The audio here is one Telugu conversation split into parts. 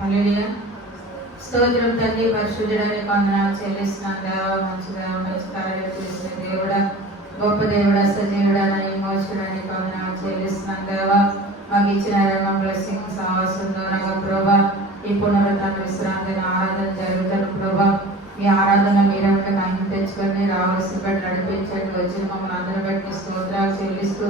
హల్లెలూయా. స్తోత్రం తండ్రి, పరిశుద్ధుడానికి వందనాలు చెల్లిస్తున్నాను. దేవా, మంచిగా మంచి కార్యాలు చేసిన దేవుడా, గొప్ప దేవుడా, సజీవుడా, మోచడానికి వందనాలు చెల్లిస్తున్నాను. దేవా, మాకు ఇచ్చిన బ్లెస్సింగ్ సావాసంలో నాకు ప్రభా ఈ పునరుద్ధరణ విశ్రాంతి ఆరాధన జరుగుతున్న ప్రభా, మీ ఆరాధన మీరంటే మహిమ తెచ్చుకొని రావాల్సిన బట్టి నడిపించండి. వచ్చిన మమ్మల్ని అందరూ బట్టి స్తోత్రాలు చెల్లిస్తూ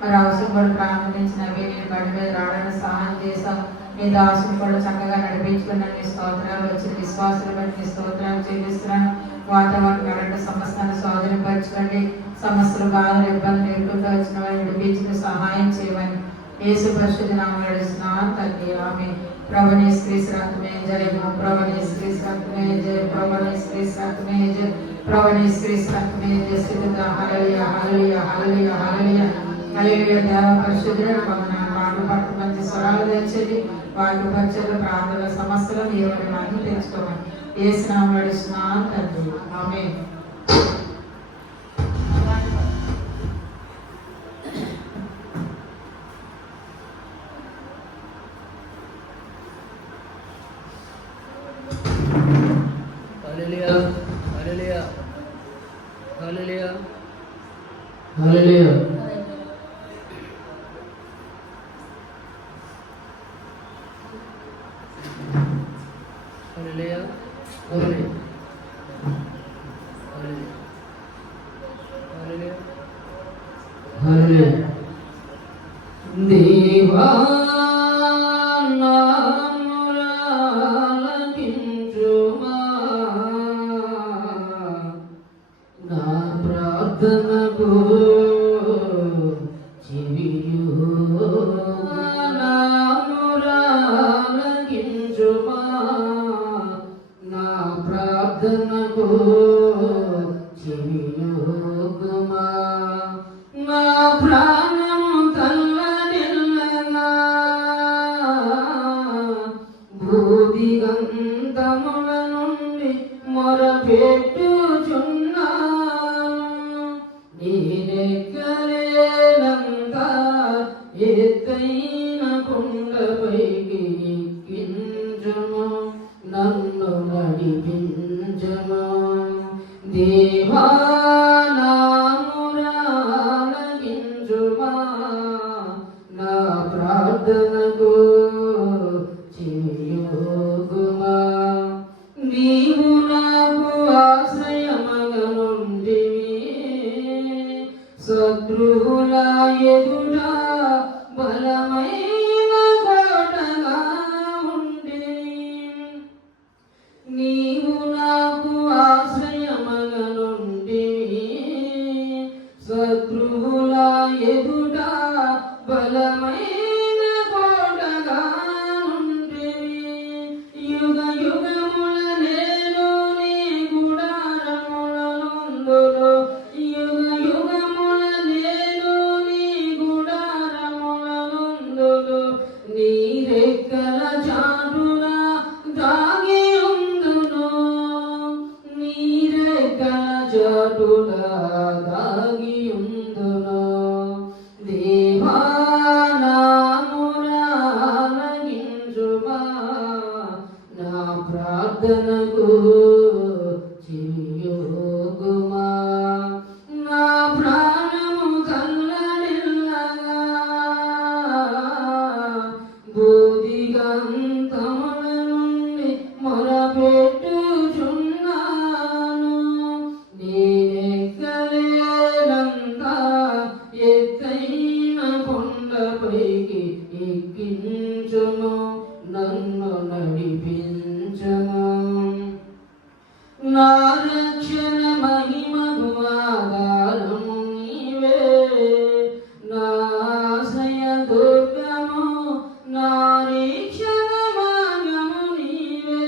మరి అవసరం కూడా ప్రారంభించినవి నేను బడి మీద రావడానికి సహాయం చేశాం. మీ దాసుని కూడా చక్కగా నడిపించుకున్నాను. మీ స్తోత్రాలు వచ్చిన విశ్వాసాలు బట్టి మీ స్తోత్రాలు చెల్లిస్తున్నాను. వాతావరణ కరెంటు సమస్యలను స్వాధీనపరచుకోండి. సమస్యలు బాధలు ఇబ్బందులు ఎదుర్కొంటూ వచ్చిన వారిని విడిపించిన సహాయం చేయమని యేసు పరిశుద్ధ నామములో అడుగుతున్నాను తండ్రి, ఆమేన్. ప్రభుని యేసు రక్తమే జయము, ప్రభుని యేసు రక్తమే జయ, ప్రభుని యేసు రక్తమే జయ, ప్రభుని యేసు రక్తమే జయ. స్తుతిగా హల్లెలూయా, హల్లెలూయా, హల్లెలూయా, హల్లెలూయా, హల్లెలూయా. దేవ పరిశుద్ధుడా, వందనాలు. పాటలు పట్టు మంచి స్వరాలు తెచ్చండి. వాటి పరిచయలు ప్రార్థన సమస్యలు మీరు మహిమ తెచ్చుకోమని యేసు నామములో అడుగుతున్నాను తండ్రి, ఆమేన్. హల్లెలూయా, హల్లెలూయా, హల్లెలూయా, హల్లెలూయా. హల్లెలూయా, హల్లెలూయా, హల్లెలూయా, హల్లెలూయా. దేవా ప్రార్థనకు నామురాలకించుమా, నా ప్రార్థనకు చెవియొగ్గుమా. నా ప్రాణము తల్లడిల్లగా భూదిగంధముల నుండి మొరపెట్టుచున్నాను. నేనెక్కలేనంత ఎత్తైన కొండపైకి ఎక్కించుము, నన్ను నడిపించుము. దేవా నామురాలకించుమా, నా ప్రార్థనకు చెవియొగ్గుమా. నీవు నాకు ఆశ్రయమగనుంటివి, శత్రువుల ఎదుట బలమైన కోటగా ఉంటివి. నీవు నాకు ఆశ్రయమగనుంటివి, శత్రువుల ఎదుట బలమైన కోటగా ఉంటివి. యుగ యుగముల నేను నీ గుడారములనందులో, యుగ యుగముల నేను నీ గుడారములనందులో, నీ రెక్కల చాటున దాగి ఉందును, నీ రెక్కల చాటున దాగి ఉందును. దేవా నామురాలకించుమా, నా ప్రార్థనకు చెవియొగ్గుమా. నా ప్రాణము తల్లడిల్లగా భూదిగంధముల నుండి మొరపెట్టుచున్నాను. నేనెక్కలేనంత ఎత్తైన కొండపైకి ఎక్కించుము, నన్ను నడిపించుము. నా రక్షణ మహిమకు ఆధారము నీవే, నా ఆశ్రయ దుర్గము, నా రక్షణ మార్గము నీవే.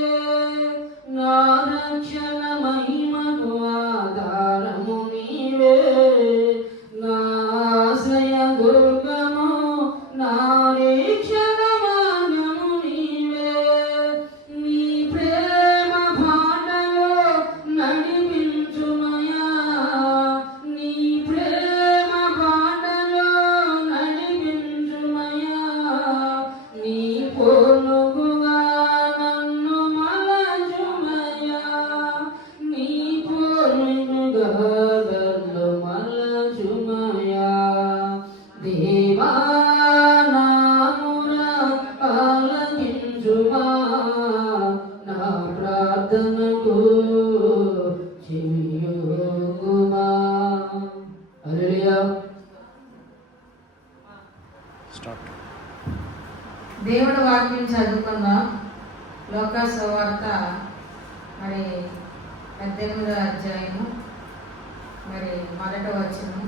నా రక్షణ మహిమకు ఆధారము నీవే, నా ఆశ్రయ దుర్గము, నా రక్షణ స్టార్ట్. దేవుడి వాక్యం చదువుకుందాం. లోకా సువార్త మరి 18వ అధ్యాయము మరి 1వ వచనం.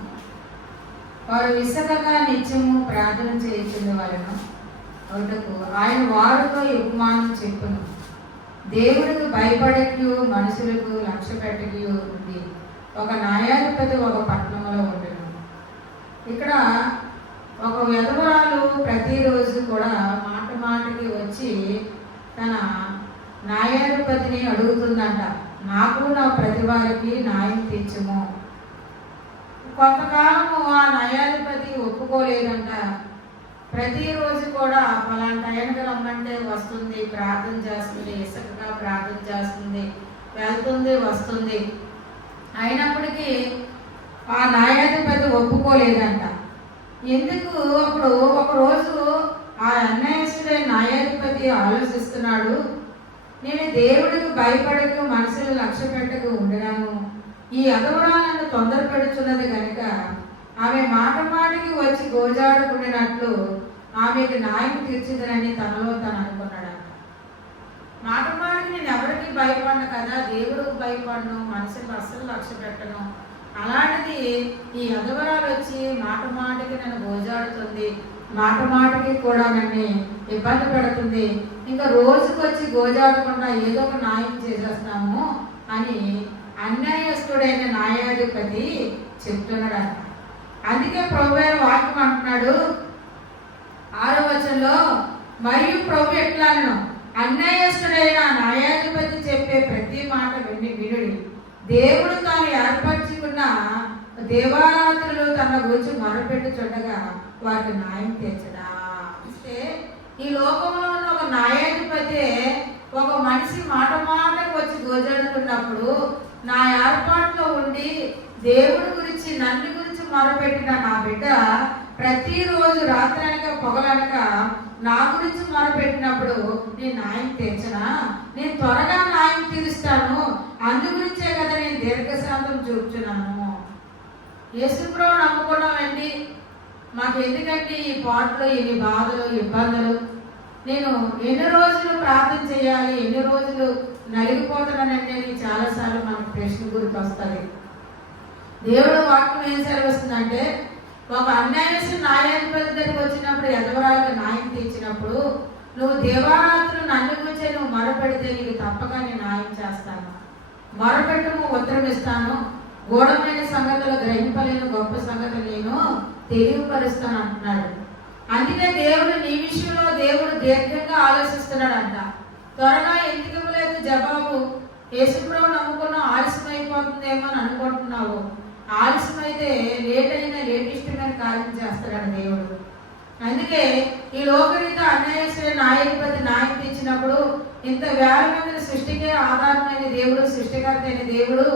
వారు విసకగా నిత్యము ప్రార్థన చేయుచున్న వాళ్ళను ఒకటకు ఆయన వారితో ఉపమానం చెప్పును. దేవుడికి భయపడకి మనుషులకు లక్ష్య పెట్టకి ఉంది. ఒక న్యాయాధిపతి ఒక పట్టణంలో ఉండను. ఇక్కడ ఒక విధవరాలు ప్రతిరోజు కూడా మాట మాటకి వచ్చి తన న్యాయాధిపతిని అడుగుతుందంట, నాకు నా ప్రతి వారికి న్యాయం తీర్చుము. కొంతకాలము ఆ న్యాయాధిపతి ఒప్పుకోలేదంట. ప్రతిరోజు కూడా ఫలాంటి టైంకి రమ్మంటే వస్తుంది, ప్రార్థన చేస్తుంది, ఇసుకగా ప్రార్థన చేస్తుంది, వెళ్తుంది, వస్తుంది. అయినప్పటికీ ఆ న్యాయాధిపతి ఒప్పుకోలేదంట. ఎందుకు? అప్పుడు ఒకరోజు ఆ అన్యాయస్తుడైన న్యాయాధిపతి ఆలోచిస్తున్నాడు, నేను దేవుడికి భయపడకు మనసులు లక్ష్య పెట్టకు ఉండగాను ఈ అగవరాలను తొందర పెడుతున్నది కనుక ఆమె మాట మాటికి వచ్చి గోజాడుకునేటట్లు ఆమెకి న్యాయం తీర్చిందని తనలో తను అనుకున్నాడు. మాట మాటికి నేను ఎవరికి భయపడను కదా, దేవుడికి భయపడను, మనసుకు అస్సలు లక్ష్య పెట్టను. అలాంటిది ఈ అగవరాలు వచ్చి మాట మాటికి నన్ను గోజాడుతుంది, మాట మాటికి కూడా నన్ను ఇబ్బంది పెడుతుంది, ఇంకా రోజుకి వచ్చి గోజాడకుండా ఏదో ఒక న్యాయం చేసేస్తాము అని అన్యాయస్తుడైన న్యాయాధిపతి చెప్తున్నాడు. అందుకే ప్రభువైన వాక్యం అంటున్నాడు 6వ వచనంలో, మరియు ప్రభు ఎట్లాను అన్యాయస్తుడైన న్యాయాధిపతి చెప్పే ప్రతి మాట వినుడి. దేవుడు తాను ఏర్పరచుకున్న దేవారాత్రులు తన గురించి మొరపెట్టుచుండగా వారికి న్యాయం తీర్చడా. అంటే ఈ లోకంలో ఉన్న ఒక న్యాయాధిపతి ఒక మనిషి మాట మాటకు వచ్చి గోజాడుతున్నప్పుడు నా ఏర్పాటులో ఉండి దేవుడి గురించి నన్ను గురించి మొరపెట్టిన నా బిడ్డ ప్రతిరోజు రాత్రనక పొగలనక నా గురించి మొరపెట్టినప్పుడు నేను న్యాయం తీర్చనా? నేను త్వరగా న్యాయం తీరుస్తాను. అందుగురించే కదా నేను దీర్ఘశాంతం చూపుతున్నాను. యేసుప్రభువుని నమ్ముకున్నామండి, మాకు ఎందుకంటే ఈ పాటలు, ఇన్ని బాధలు, ఇబ్బందులు, నేను ఎన్ని రోజులు ప్రార్థన చేయాలి, ఎన్ని రోజులు నలిగిపోతున్నానంటే చాలాసార్లు మనకు ప్రశ్న గుర్తొస్తుంది. దేవుడు వాక్యం ఏం సెలవిస్తుందంటే, ఒక అన్యాయస్తుడు న్యాయాధిపతి దగ్గరికి వచ్చినప్పుడు ఎదవరాలకు న్యాయం తీర్చినప్పుడు నువ్వు దేవారాత్రులు నన్ను గురించి నువ్వు మొరపెడితే నీకు తప్పక నేను న్యాయం చేస్తాను. మొరపెట్టుము, ఉత్తరం ఇస్తాను. గూఢమైన సంగతులు గ్రహింపలేను, గొప్ప సంగతులు నేను తెలియపరుస్తాను అంటున్నాడు. అందుకే దేవుడు నీ విషయంలో దేవుడు దీర్ఘంగా ఆలోచిస్తున్నాడంట. త్వరగా ఎందుకు ఇవ్వలేదు జవాబు? యేసుప్రభువుని నమ్ముకున్నావు, ఆలస్యం అయిపోతుందేమో అని అనుకుంటున్నావు. ఆలస్యమైతే లేటెస్ట్మైన కార్యం చేస్తాడు దేవుడు. అందుకే ఈ లోకరీత అన్యాయస్తుడైన న్యాయాధిపతి న్యాయం తీర్చినప్పుడు ఇంత వేల మంది సృష్టికే ఆధారమైన దేవుడు, సృష్టికర్త అయిన దేవుడు,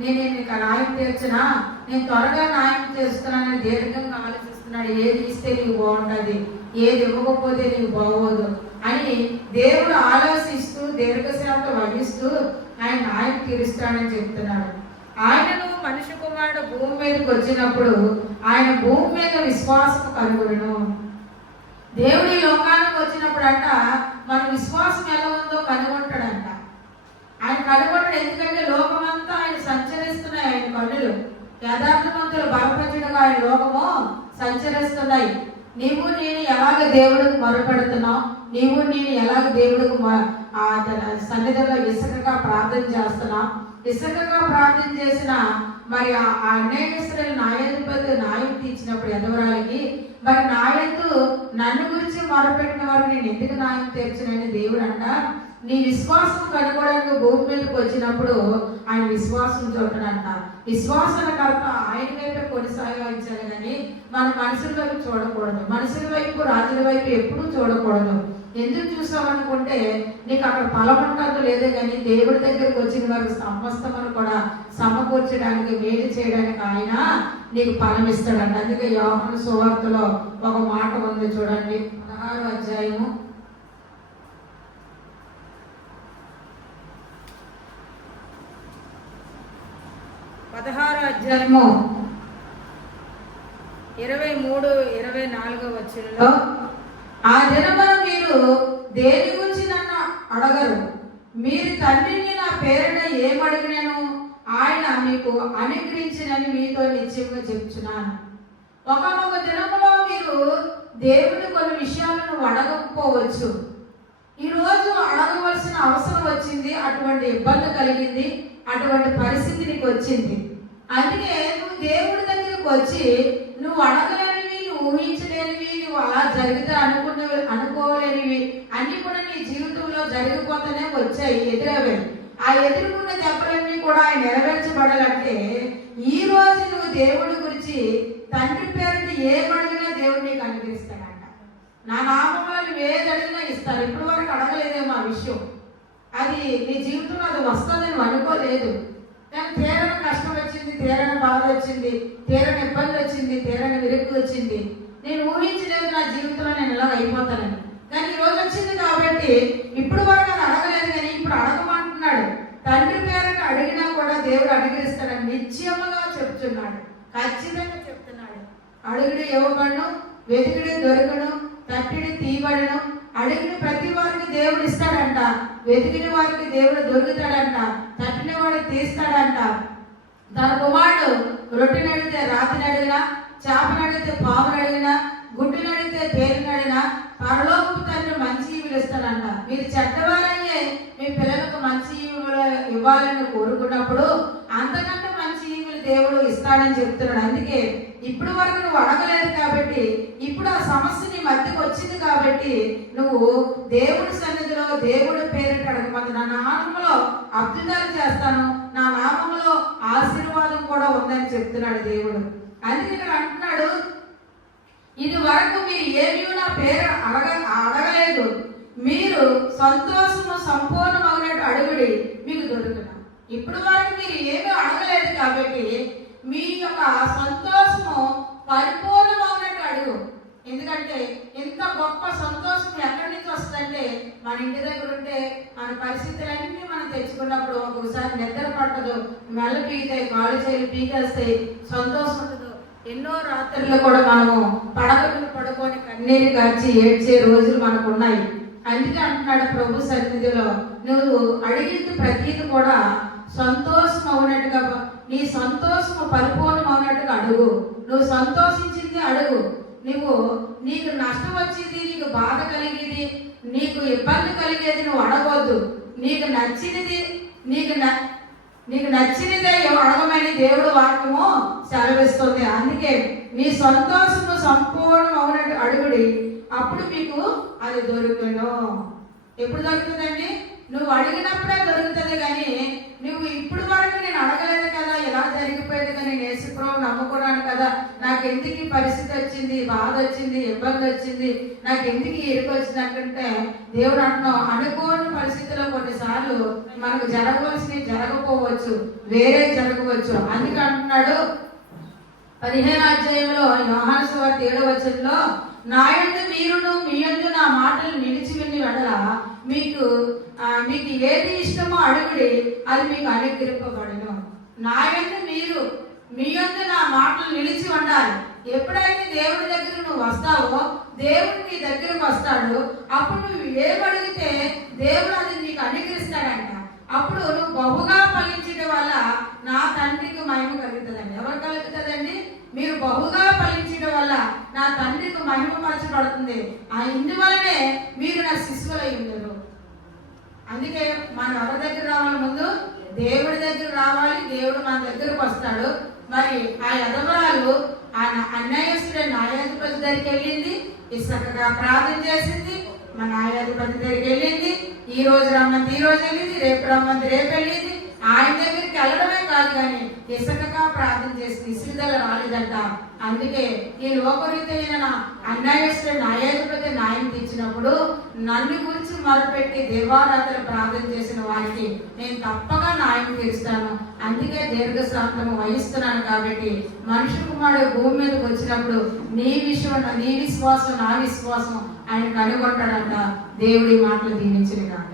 నేను నీకు న్యాయం తీర్చనా, నేను త్వరగా న్యాయం చేస్తున్నానని దీర్ఘంగా ఆలోచిస్తున్నాడు. ఏది ఇస్తే నీకు బాగుంటుంది, ఏది ఇవ్వకపోతే నీకు బాగోదు అని దేవుడు ఆలోచిస్తూ దీర్ఘశాంతం వహిస్తూ ఆయన న్యాయం తీరుస్తాడని చెప్తున్నాడు. ఆయనను మనిషి కుమారుడు భూమి మీదకి వచ్చినప్పుడు ఆయన భూమి మీద విశ్వాసం కనుగొనను. దేవుడు ఈ లోకానికి వచ్చినప్పుడు అంట మన విశ్వాసం ఎలా ఉందో కనుగొంటాడంట. ఆయన కనుగొంటాడు. ఎందుకంటే లోకమంతా ఆయన సంచరిస్తున్నాయి, ఆయన కన్నులు యథార్థవంతులు బలపరచడంగా ఆయన లోకము సంచరిస్తున్నాయి. నీవు నేను ఎలాగ దేవుడికి మొరపెడుతున్నావు, నీవు నేను ఎలాగ దేవుడికి తన సన్నిధిలో ఇసుకగా ప్రార్థన చేస్తున్నావు. ఇసుకగా ప్రార్థన చేసిన మరి ఆ అన్యాయస్తుడైన న్యాయాధిపతి న్యాయం తీర్చినప్పుడు ఎదవరాలకి మరి నాయందు నన్ను గురించి మొరపెట్టిన వారు నేను ఎందుకు న్యాయం తీర్చనని దేవుడు అంట నీ విశ్వాసం కనుగొనడానికి భూమి మీదకి వచ్చినప్పుడు ఆయన విశ్వాసం చూడడంట. విశ్వాసకర్త ఆయన వైపు కొనసాగించాలి కానీ మన మనుషుల వైపు చూడకూడదు. మనుషుల వైపు, రాజుల వైపు ఎప్పుడూ చూడకూడదు. ఎందుకు చూసామనుకుంటే నీకు అక్కడ ఫలం ఉంటుందో లేదే కానీ దేవుడి దగ్గరికి వచ్చిన వారికి సమస్తమును కూడా సమకూర్చడానికి, మేలు చేయడానికి ఆయన నీకు ఫలం ఇస్తాడంట. అందుకే యోహాను సువార్తలో ఒక మాట ఉంది చూడండి, 16వ అధ్యాయము 23, 23, 24 4వ వచనంలో, ఆ దినమున మీరు దేని గురించి నన్ను అడగరు, మీరు తండ్రిని నా పేరున ఏమడిగినను ఆయన మీకు అనుగ్రహించినని మీతో నిశ్చయంగా చెప్తున్నాను. ఒక్కొక్క దినములో మీరు దేవుని కొన్ని విషయాలను అడగకపోవచ్చు. ఈరోజు అడగవలసిన అవసరం వచ్చింది, అటువంటి ఇబ్బంది కలిగింది, అటువంటి పరిస్థితి నీకు వచ్చింది. అందుకే నువ్వు దేవుడి దగ్గరికి వచ్చి నువ్వు అడగలేనివి, నువ్వు ఊహించలేనివి, నువ్వు అలా జరిగితే అనుకోలేనివి అన్ని కూడా నీ జీవితంలో జరిగిపోతూనే వచ్చాయి, ఎదురవే. ఆ ఎదుర్కొన్న దెబ్బలన్నీ కూడా ఆయన నెరవేర్చబడాలంటే ఈ రోజు నువ్వు దేవుడి గురించి తండ్రి పేరుని ఏమడిగినా దేవుడు నీకు అనుగ్రహిస్తాడంట. నా నామంలో నువ్వు ఏది అడిగినా ఇస్తారు. ఇప్పటి వరకు అడగలేదేమో ఆ విషయం, అది నీ జీవితంలో అది వస్తుందని నువ్వు అనుకోలేదు. కానీ తీరని కష్టం వచ్చింది, తీరని బాధ వచ్చింది, తీరని ఇబ్బంది వచ్చింది, తీరని విరక్తి వచ్చింది. నేను ఊహించలేదు నా జీవితంలో నేను ఇలా అయిపోతానని. కానీ ఈ రోజు వచ్చింది కాబట్టి ఇప్పుడు వరకు అది అడగలేదు, కానీ ఇప్పుడు అడగమంటున్నాడు. తండ్రి పేరుని అడిగినా కూడా దేవుడు అనుగ్రహిస్తాడని నిశ్చయముగా చెప్తున్నాడు, ఖచ్చితంగా చెప్తున్నాడు. అడుగుడు ఇవ్వబడును, వెతికిడి దొరకను, తట్టిడి తీయబడును. అడిగిన ప్రతి వారికి దేవుడు ఇస్తాడంట, వెతికిన వారికి దేవుడు దొరుకుతాడంట, తట్టిన వాడికి తీస్తాడంట. తన కుమారుడు రొట్టెని అడిగితే రాతిని అడిగినా, చేపను అడిగితే పామును అడిగినా, గుడ్డుని అడిగితే తేలిని అడిగినా పరలోకపు తండ్రి మంచి ఈవులు ఇస్తాడంట. మీరు చెడ్డవారయ్యే మీ పిల్లలకు మంచి ఈవులు ఇవ్వాలని కోరుకున్నప్పుడు అంతకంటే మంచి ఈవులు దేవుడు ఇస్తాడని చెప్తున్నాడు. అందుకే ఇప్పుడు వరకు నువ్వు అడగలేదు కాబట్టి, ఇప్పుడు ఆ సమస్య నీ మధ్యకు వచ్చింది కాబట్టి నువ్వు దేవుడి సన్నిధిలో దేవుడి పేరిట అడగమంది. నా నామంలో అద్భుతాలు చేస్తాను, నా నామంలో ఆశీర్వాదం కూడా ఉందని చెప్తున్నాడు దేవుడు. అందుకే ఇక్కడ అంటున్నాడు, ఇది వరకు మీరు ఏమీ నా పేరు అడగలేదు, మీరు సంతోషము సంపూర్ణమగినట్టు అడుగుడి మీకు దొరుకుతాం. ఇప్పుడు వరకు మీరు ఏమీ అడగలేదు కాబట్టి మీ యొక్క సంతోషము పరిపూర్ణమగినట్టు అడుగు. ఎందుకంటే ఎంత గొప్ప సంతోషం ఎక్కడి నుంచి వస్తుందంటే మన ఇంటి దగ్గర ఉంటే మన పరిస్థితులన్నీ మనం తెచ్చుకున్నప్పుడు ఒక్కొక్కసారి నిద్ర పట్టదు, మెల్ల పీకుతాయి, కాలు చేలు పీకేస్తాయి, సంతోషం ఉండదు. ఎన్నో రాత్రులు కూడా మనము పడకలు పడుకొని కన్నీరు కార్చి ఏడ్చే రోజులు మనకు ఉన్నాయి. అందుకే అంటున్నాడు ప్రభు సన్నిధిలో, నువ్వు అడిగింది ప్రతిది కూడా సంతోషం అవునట్టుగా, నీ సంతోషము పరిపూర్ణం అవునట్టుగా అడుగు. నువ్వు సంతోషించింది అడుగు. నీకు నష్టం వచ్చింది, నీకు బాధ కలిగేది, నీకు ఇబ్బంది కలిగేది నువ్వు అడగవద్దు. నీకు నచ్చినదే అడగమని దేవుడు వాక్యము సెలవిస్తుంది. అందుకే నీ సంతోషము సంపూర్ణం అవునట్టు అడుగుడి, అప్పుడు మీకు అది దొరుకును. ఎప్పుడు దొరుకుతుందండి? నువ్వు అడిగినప్పుడే దొరుకుతుంది. కానీ నువ్వు ఇప్పుడు వరకు నేను అడగలేదు కదా, ఎలా జరిగిపోయింది కానీ నేను యేసుప్రభువుని నమ్ముకున్నాను కదా, నాకు ఎందుకు ఈ పరిస్థితి వచ్చింది, బాధ వచ్చింది, ఇబ్బంది వచ్చింది, నాకు ఎందుకు ఈ ఎరుకు వచ్చింది అంటే దేవుడు అంటున్నావు, అనుకోని పరిస్థితుల్లో కొన్నిసార్లు మనకు జరగవలసినవి జరగకపోవచ్చు, వేరే జరగవచ్చు. అందుకే అంటున్నాడు 15వ అధ్యాయంలో యోహాను సువార్త 7వ వచనంలో, నా యందు మీరును మీ యందు నా మాటలు నిలిచి విని వెడల మీకు ఏది ఇష్టమో అడుగుడి, అది మీకు అనుగ్రహింపబడును. నా యందు మీరు మీ యందు నా మాటలు నిలిచి ఉండాలి. ఎప్పుడైతే దేవుడి దగ్గర నువ్వు వస్తావో దేవుడు నీ దగ్గరకు వస్తాడు. అప్పుడు నువ్వు ఏమడిగితే దేవుడు అది నీకు అనుగ్రహిస్తాడంట. అప్పుడు నువ్వు బహుగా ఫలించడం వల్ల నా తండ్రికి మహిమ కలుగుతుందండి. ఎవరు కలుగుతుందండి? మీరు బహుగా ఫలించడం వల్ల నా తండ్రికి మహిమపరచబడుతుంది. ఇందువల్లనే మీరు నా శిశువులై ఉండరు. అందుకే మనం ఎవరి దగ్గర రావాలి? ముందు దేవుడి దగ్గర రావాలి. దేవుడు మన దగ్గరకు వస్తాడు. మరి ఆ యజమానులు ఆ అన్యాయస్తుడే న్యాయాధిపతి దగ్గరికి వెళ్ళింది, చక్కగా ప్రార్థన చేసింది. మన న్యాయాధిపతి దగ్గరికి వెళ్ళింది, ఈ రోజు రమ్మంది ఈ రోజు వెళ్ళింది, రేపు రమ్మంది రేపు వెళ్ళింది. ఆయన దగ్గరికి వెళ్ళడమే కాదు కానీ ఇసుకగా ప్రార్థన చేసి ఇసుకదల రాలేదంట. అందుకే ఈ లోకరీతైన అన్యాయస్తుడు న్యాయాధిపతి న్యాయం తీర్చినప్పుడు నన్ను గురించి మొదలుపెట్టి దేవారాత్రులు ప్రార్థన చేసిన వారికి నేను తప్పగా న్యాయం తీరుస్తాను. అందుకే దీర్ఘశాంతము వహిస్తున్నాను. కాబట్టి మనిషి కుమారుడు భూమి మీదకి వచ్చినప్పుడు నీ విశ్వాసం నా విశ్వాసం ఆయన కనుగొంటాడంట. దేవుడి మాటలు దీవించిన కాక.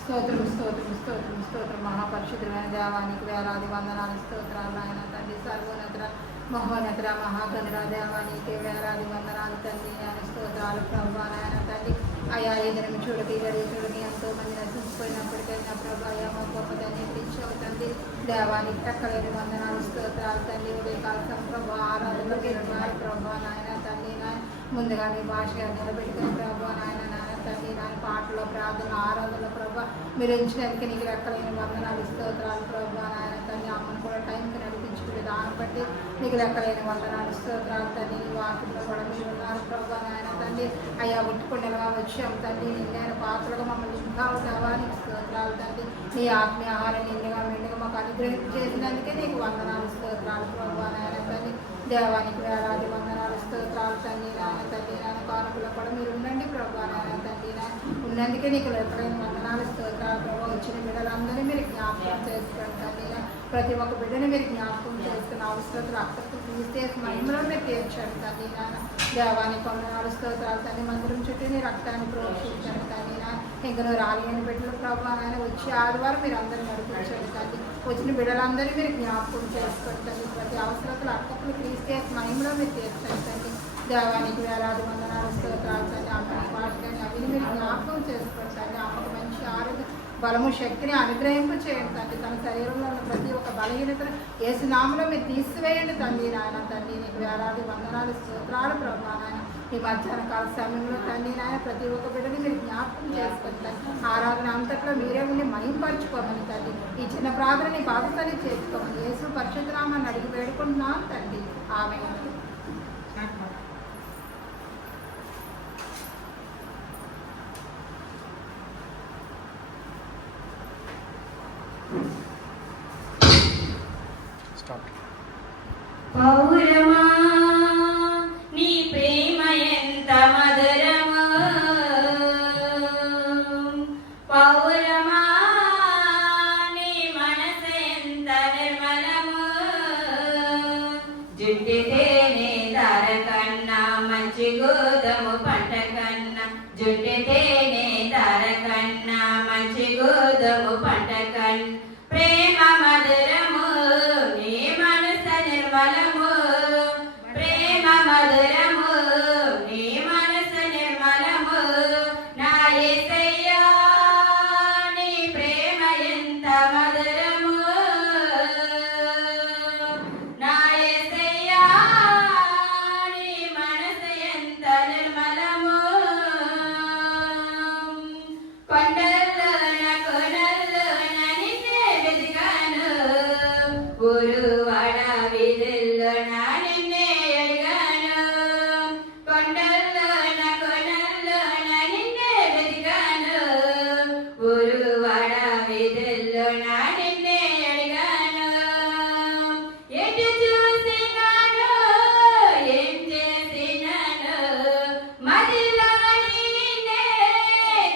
స్తోత్రం స్తోత్రం స్తోత్రం స్తోత్రం. మహాపరిశుద్ధమైన దేవానికి వేలాది వందనాలు స్తోత్రాలు. ఆయన తండ్రి సర్వోన్నత మహోన్నతుడ మహాగణుడ దేవా నీకే వేలాది వందనాలు తండ్రి నేను స్తోత్రాలు ప్రభా నాయన తండ్రి అయా ఏదైనా చూడకి గడి చూడని ఎంతో మంది నశించిపోయినప్పటికైనా ప్రభా అయా మా గొప్పదాన్ని పిలిచావు తండ్రి దేవానికి ఎక్కలేని వందనాలు స్తోత్రాలు తండ్రి ఉదయకాల ప్రభా ఆరాధనలో ప్రభా నాయన తండ్రి ముందుగా నీ భాషగా నిలబెట్టుకుని ప్రభా నాయన తండ్రి నాయన పాటలో ప్రార్థన ఆరాధనలో ప్రభా మీరు ఎంచినందుకు నీకు లెక్కలేని వందనాలు స్తోత్రాలు ప్రభా నాయన తండ్రి అమ్మను కూడా టైంకి నడిపించుకునే దాన్ని బట్టి నీకు లెక్కలేని వందనాలు స్తోత్రాలు తండ్రి నీ వాక్యంలో కూడా మీరు ఉన్నారు ప్రభా నాయన తండ్రి అయ్యా ఉట్టుకుండలుగా వచ్చాం తండ్రి నిన్న పాత్రగా మమ్మల్ని ఇంకా దేవానికి స్తోత్రాలు తండ్రి నీ ఆత్మీయ ఆహారం నిండుగా మెండుగా మాకు అనుగ్రహించేసినందుకే నీకు వందనాలు స్తోత్రాలు ప్రభా నాయన తండ్రి దేవానికి వేలాది వందనాలు స్తోత్రాలు తండ్రి నాయన కానుకలో కూడా మీరు ఉండండి ప్రభా నాయన తండ్రి ఉన్నందుకే నీకు లెక్కలేని వందనాలు స్తోత్రాలు ప్రభావ వచ్చిన బిడ్డలందరినీ మీరు జ్ఞాపకం చేసుకోండి తండ్రి ప్రతి ఒక్క బిడ్డని మీరు జ్ఞాపకం చేసుకున్న అవసరతలు అక్కడికి తీసేసి మహిమలో మీరు తీర్చండి తండ్రి నాయన దేవానికి వందనాలు స్తోత్రాలు తండ్రి మందిరం చుట్టూ నీ రక్తాన్ని ప్రోక్షించండి తండ్రి ఇంకా నువ్వు రాలేని బిడ్డలు ప్రభావ నాయన వచ్చి ఆదివారం మీరు అందరూ నడిపించండి తండ్రి వచ్చిన బిడ్డలందరినీ మీరు జ్ఞాపకం చేసుకోండి తండ్రి ప్రతి అవసరతలు అక్కడికి తీసేసి మహిమలో మీరు తీర్చండి తండ్రి దేవానికి వేలాది వందనాలు స్తోత్రాలు తండ్రి అమ్మని వాటిని అవిని మీరు జ్ఞాపకం చేసుకోండి తండ్రి అమ్మకు మంచి ఆరోగ్య బలము శక్తిని అనుగ్రహింపు చేయండి తండ్రి తన శరీరంలో ఉన్న ప్రతి ఒక్క బలహీనతను ఏసునామలో మీరు తీసివేయండి తండ్రి నాయన తండ్రి నీకు వేలాది వందనాలు స్తోత్రాలు ప్రభా నాయన ఈ మధ్యాహ్న కాల సమయంలో తండ్రి నాయన ప్రతి ఒక్క బిడ్డని మీరు జ్ఞాపకం చేసుకొని తండ్రి ఆరాధన అంతట్లో మీరే ఉండి మహింపరచుకోమని తండ్రి ఈ చిన్న ప్రార్థనని బాధ్యతని చేసుకోమని యేసు పరిశుద్ధనామాన్ని అడిగి వేడుకుంటున్నాను తండ్రి ఆమె పౌరమా నీ ప్రేమ ఎంత మధురమా పౌరమా నీ మనసు ఎంత నిర్మలమా జుట్టితేనే దార కన్నా మంచి గోధుమ పంట కన్నా జుట్టితేనే దార కన్నా మంచి గోధుమ పంట కన్నా ప్రేమ మధురము నీ మనసు నిర్మలము ప్రేమ మధురము నీ మనసు నిర్మలము నా యేసయ్యా నీ ప్రేమ ఎంత మధురము నా యేసయ్యా నీ మనసు ఎంత నిర్మలము కొండల్లోన కొనల్లోన నిన్నే వెతికాను ఊరువాడ వీధుల్లోన నిన్నే అడిగాను కొండల్లోన కొనల్లోన నిన్నే వెతికాను ఊరువాడ వీధుల్లోన నిన్నే అడిగాను ఎటు చూసినాను ఏం చేసినాను మదిలో నిన్నే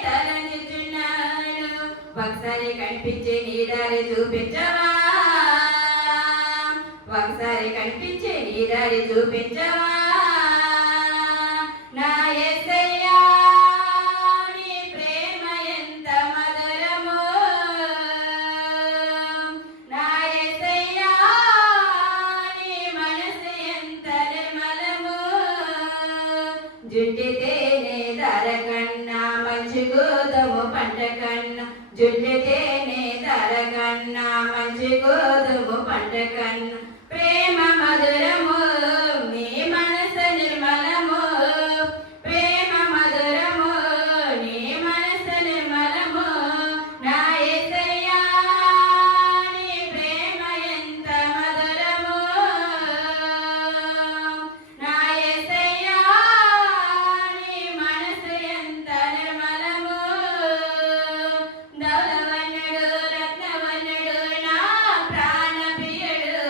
తలంచుచున్నాను ఒకసారి కనిపించే నీ దారి చూపించవా ఒకసారి కనిపించే నీ దారి చూపించవా నా యేసయ్యా నీ ప్రేమ ఎంత మధురమో నా యేసయ్యా నీ మనసు ఎంత నిర్మలమో జుట్టితేనే దార కన్నా మంచి గోధుమ పంట కన్నా జుట్టితేనే దార కన్నా మంచి గోధుమ పంట కన్నా ప్రేమ మధురము నీ మనసు నిర్మలము ప్రేమ మధురము నీ మనసు నిర్మలము నా యేసయ్యా నీ ప్రేమ ఎంత మధురము నా యేసయ్యా నీ మనసు ఎంత నిర్మలము ధవలవన్నుడు రత్నవన్నుడు నా ప్రాణ ప్రియుడు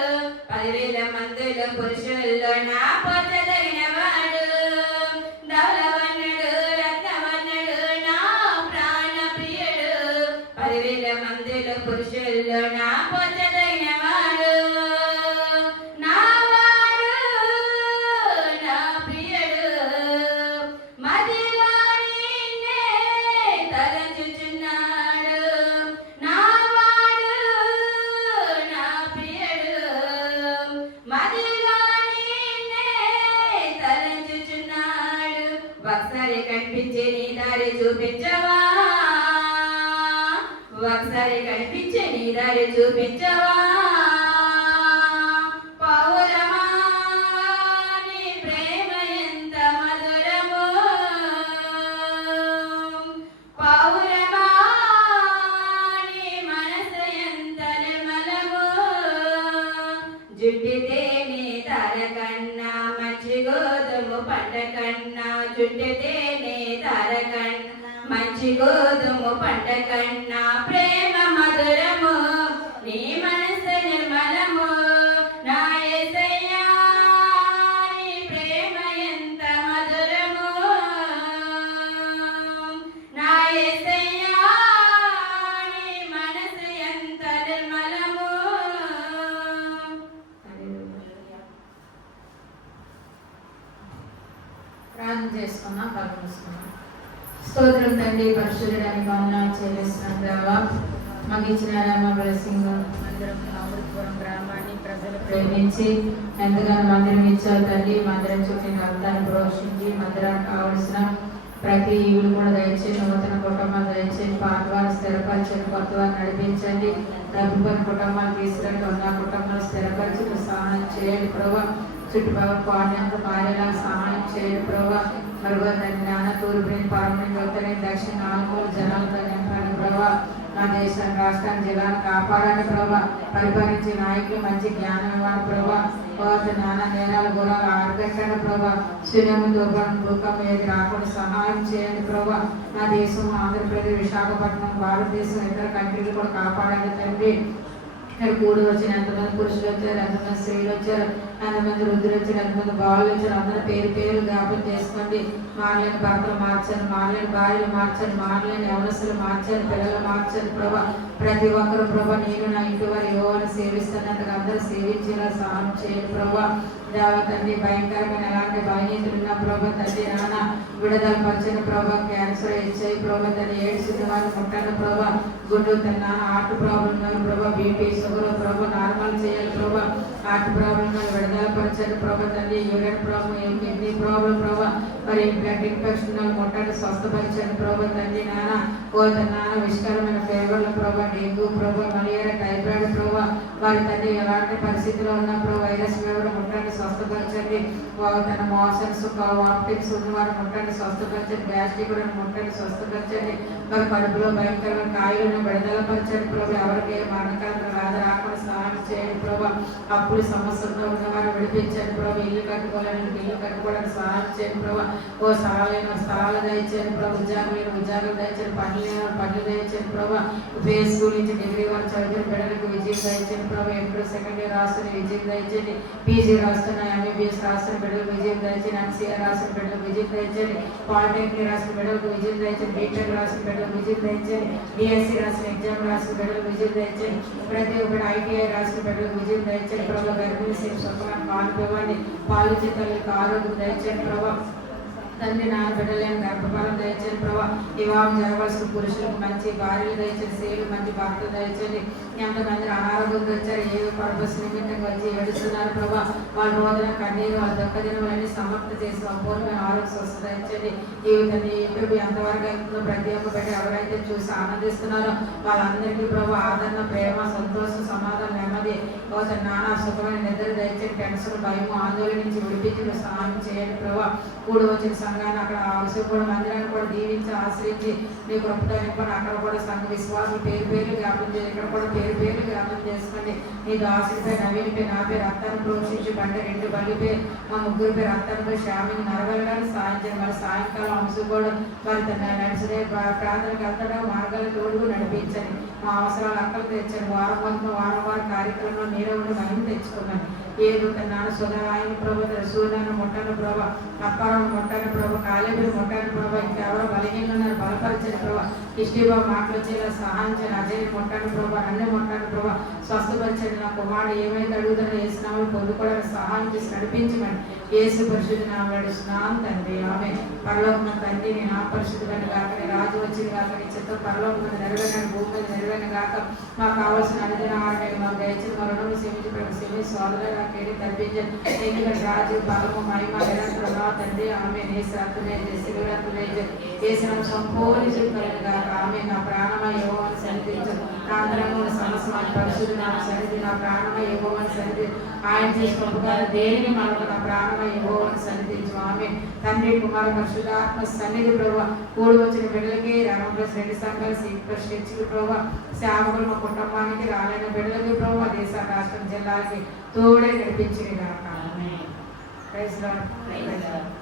10,000 మందుల పురుషుల్లో నా పొందదగిన వాడు ధవలవన్నుడు రత్నవన్నుడు నా ప్రాణ ప్రియుడు 10,000 మందుల పురుషుల్లో నా పొందదగిన వాడు నా వాడు నా ప్రియుడు మదిలో నిన్నే తలంచుచున్నాడు నా వాడు నా ప్రియుడు మదిలో ఒకసారి కనిపించే నీ దారి చూపించవా, ఒకసారి కనిపించే నీ దారి చూపించవా. పౌరమా నీ ప్రేమ ఎంత మధురమో, పౌరమా నీ మనసు ఎంత నిర్మలమో. జుట్టితే నీ తార కన్నా మంచి గోధుమ పంట కన్నా, జుట్టితే నీ తార కన్నా మంచి గోధుమ పంట కన్నా ప్రేమ మధురము, నీ మనసు నిర్మలము. నా యేసయ్యా నీ ప్రేమ ఎంత మధురము, నా యేసయ్యా నీ మనసు ఎంత నిర్మలము. ప్రార్థన చేసుకున్నాం, ప్రార్థిస్తున్నాం. స్తోత్రం తండ్రి, పరిశుద్ధుడానికి వందనాలు చెల్లిస్తున్నాం దేవా. మాకు ఇచ్చిన మా బ్లెస్సింగ్ మందిరం అమృతపురం గ్రామాన్ని ప్రజలు ప్రేమించి ఎంతగానో మందిరం ఇచ్చారు తండ్రి. మందిరం చుట్టూ రక్తాన్ని ప్రోక్షించి మందిరానికి కావలసిన ప్రతి ఈవులు కూడా దయచేసి, నూతన కుటుంబాలు దయచేసి, పాత వారు స్థిరపరచండి, కొత్త వారు నడిపించండి. తగ్గిపోయిన కుటుంబాలు తీసుకురండి, ఉన్న కుటుంబాలు స్థిరపరిచి సహాయం చేయండి ప్రభావ. చుట్టుపక్కల పాడినంత భార్యలా సహాయం చేయండి ప్రభావ. మరుగు తండ్రి నాన్న తూర్పుని పరమని ఉత్తరం దక్షిణ నాలుగు జనాలతో నింపండి ప్రభావ. మా దేశాన్ని రాష్ట్రాన్ని జిల్లాను కాపాడండి ప్రభావ. పరిపాలించే నాయకులు మంచి జ్ఞానం ఇవ్వండి ప్రభావ. నాన్న నేరాలు గురాలు ఆడబెట్టండి ప్రభావ. శూన్యము దుర్గం భూకంపం ఏది రాకుండా సహాయం చేయండి ప్రభావ. మా దేశం ఆంధ్రప్రదేశ్, విశాఖపట్నం, భారతదేశం, ఇతర కంట్రీలు కూడా కాపాడండి తండ్రి. ఇక్కడ కూడి వచ్చిన ఎంతమంది పురుషులు వచ్చారు, ఎంతమంది స్త్రీలు వచ్చారు, ఎంతమంది వృద్ధులు వచ్చారు, ఎంతమంది బాలు వచ్చారు, అందరూ పేరు పేరు జ్ఞాపకం చేసుకోండి. మారలేని భర్తలు మార్చండి, మారలేని భార్యలు మార్చండి, మారలేని యవనస్తులు మార్చండి, పిల్లలు మార్చండి ప్రభా. ప్రతి ఒక్కరు ప్రభా నేను నా ఇంటి వారు యోగాన్ని సేవిస్తున్నట్టుగా అందరూ సేవించేలా సహాయం చేయండి ప్రభా. దేవ తండ్రి భయంకరమైన ఎలాంటి భయనీతులు ఉన్న ప్రభా తండ్రి నాన్న విడుదల పరిచిన ప్రభా. క్యాన్సర్, హెచ్ఐవి ప్రభా తండ్రి, ఎయిడ్స్ వారిని ముట్టండి ప్రభా. గుండు తన హార్ట్ ప్రాబ్లం ఉన్నారు ప్రభా, బీపీ షుగర్ ప్రభా నార్మల్ చేయాలి ప్రభా. హార్ట్ ప్రాబ్లం విడుదల పరిచండి ప్రభా తండ్రి. యూరిన్ ప్రాబ్లం, కిడ్నీ ప్రాబ్లం ప్రభా, మరి బ్లడ్ ఇన్ఫెక్షన్ ముట్టండి, స్వస్థపరిచండి ప్రభా తండ్రి నాన్న. నాన్న విషకరమైన ఫీవర్ల ప్రభా, డెంగ్యూ ప్రభా, మలేరియా, టైఫాయిడ్ ప్రభా, వారి తండ్రి ఎలాంటి పరిస్థితిలో ఉన్నప్పుడు వైరస్ ఫీవర్ ముట్టండి, స్వస్థపరచండి. తన మోషన్స్ వామిటింగ్స్ ఉన్న వారు ముట్టండి, స్వస్థపరచండి. గ్యాస్ట్రిక్ కూడా ముట్టండి, స్వస్థపరచండి. మరి కడుపులో భయంకరమైన కాయలను విడుదల పరచండి ప్రభు. ఎవరికి మరణకరమైన వ్యాధి రాకుండా సహాయం చేయండి ప్రభు. అప్పుడు సమస్యలో ఉన్న వారు విడిపించండి ప్రభు. ఇల్లు కట్టుకోవాలని ఇల్లు కట్టుకోవడానికి సహాయం చేయండి ప్రభు. ఓ స్థలాలు దయచేయండి ప్రభు. ఉద్యోగాలు దయచేయండి, పనులు దయచేయండి ప్రభు. పే స్కూల్ నుంచి డిగ్రీ వారు చదివిన బిడ్డలకు విజయం దయచేయండి ప్రభు. ఎప్పుడు సెకండ్ ఇయర్ రాస్తున్న విజయం దయచేయండి. పీజీ రాస్తున్న, ఎంబీబీఎస్ రాస్తున్న బిడ్డలకు విజయం దయచేయండి. ఎంసీఆర్ రాసిన బిడ్డలకు విజయం దయచేయండి. పాలిటెక్నిక్ రాసిన బిడ్డలకు విజయం దయచేయండి. బీటెక్ రాసిన బిడ్డలకు విజయం దయచేయండి. డిఎస్సీ రాసిన ఎగ్జామ్ రాసిన బిడ్డలకు విజయం దయచేయండి. ప్రతి ఒక్కటి ఐటీఐ రాసిన బిడ్డలకు విజయం దయచేయండి ప్రభు. గర్భిణీ శిశువులకు పాలు ఇవ్వండి, పాలు చిత్తలకు ఆరోగ్యం దయచేయండి ప్రభు. తండ్రి నాన్న బిడ్డలేని గర్భఫలం దయచేయండి ప్రభా. వివాహం జరగవలసిన పురుషులకు మంచి భార్యలు దయచేయండి, స్త్రీలు మంచి భర్తలు దయచేయండి. ఎంతమంది అనారోగ్యంగా వచ్చారు, ఏ పర్పస్ నిమిత్తంగా వచ్చి ఏడుస్తున్నారు ప్రభా. వాళ్ళ రోజున కన్నీరు, వాళ్ళ దుఃఖదినములన్నీ సమర్థ చేసి సంపూర్ణమైన ఆరోగ్య స్వస్థ దయచేయండి. జీవితాన్ని ఎప్పుడు ఎంతవరకు వెళ్తుందో ప్రతి ఒక్క బిడ్డ ఎవరైతే చూసి ఆనందిస్తున్నారో వాళ్ళందరికీ ప్రభా ఆదరణ, ప్రేమ, సంతోషం, సమాధానం, నెమ్మది, నానా సుఖమైన నిద్ర దయచేయండి. టెన్షన్, భయం, ఆందోళన నుంచి విడిపించి సహాయం చేయండి ప్రభా. కూడి వచ్చిన సంఘాన్ని అక్కడ అవసరం కూడా మందిరాన్ని కూడా దీవించి ఆశ్రయించి నీ కృపతో నింపండి. అక్కడ కూడా సంఘ విశ్వాసం పేరు పేరు జ్ఞాపకం చేయండి. ఇక్కడ కూడా పేరు పేరు జ్ఞాపకం చేసుకోండి. నీ దాసుడిపై, నవీనిపై, నాపై రక్తాన్ని ప్రోక్షించి బండి రెండు బలిపై, మా ముగ్గురిపై రక్తానిపై శ్యామిని నరవలగానే సాయం చేయండి. మరి సాయంకాలం అంశం కూడా మరి నడిచినే ప్రాంతాలకు వెళ్తాడో మార్గాలు తోడుకు నడిపించండి. మా అవసరాలు అక్కలు తెచ్చండి. వారం కార్యక్రమంలో మీరే ఉండి మహిమ తెచ్చుకున్నాను. ఏదో నాన్న సుధా ఆయన ప్రభు, సూర్యను ముట్టను ప్రభు, అప్పారం ముట్టను ప్రభు, కాలేజీలు ముట్టను ప్రభు, ప్రభావ ఇంకెవరో బలహీన ఉన్నారు బలపరిచని ప్రభావ ఇష్టిబాబు మాటలు వచ్చేలా సహాయం చేయాలి అజయ్ మొట్టాడు ప్రభావ అన్ని మొట్టాడు ప్రభావ స్వస్థపరిచండి నా కుమారుడు ఏమైతే అడుగుతాడో వేసినామని పొందుకోవడానికి సహాయం చేసి నడిపించమని యేసు పరిశుద్ధ నామములో స్నానం తండ్రి ఆమె పరలోకం తండ్రి నేను ఆ పరిశుద్ధులను కాక నీ రాజు వచ్చింది కాక నీ చిత్తం పరలోకం నెరవేరిన భూమి మీద నెరవేరిన కాక మాకు కావాల్సిన అనుదిన ఆడని మాకు దయచేసి మా రుణం సేవించి సోదరుగా కేడి తప్పించండి ఎందుకంటే రాజు బలము మహిమ నిరంతరమా తండ్రి ఆమె నీ శాంతమే శిలువే చేసిన సంపూర్ణ కాక ఆమె నా ప్రాణమ యెహోవాను సన్నిధించు నా అంతరంగమున సమస్తమైన పరిశుద్ధ నా సన్నిధి నా ప్రాణమ యెహోవాను సన్నిధి ఆయన చేసినప్పుగా దేనిని మనకు నా ప్రాణమ యెహోవాను సన్నిధించు ఆమె తండ్రి కుమార పరిశుద్ధాత్మ సన్నిధి ప్రభు కూడి వచ్చిన బిడ్డలకి రామప్లస్ రెండు సంఘాలు సీప్లస్ చర్చికి ప్రభు సేవకులు మా కుటుంబానికి రాలేని బిడ్డలకి ప్రభు దేశ రాష్ట్రం జిల్లాకి తోడే నడిపించింది కాక. Praise lord.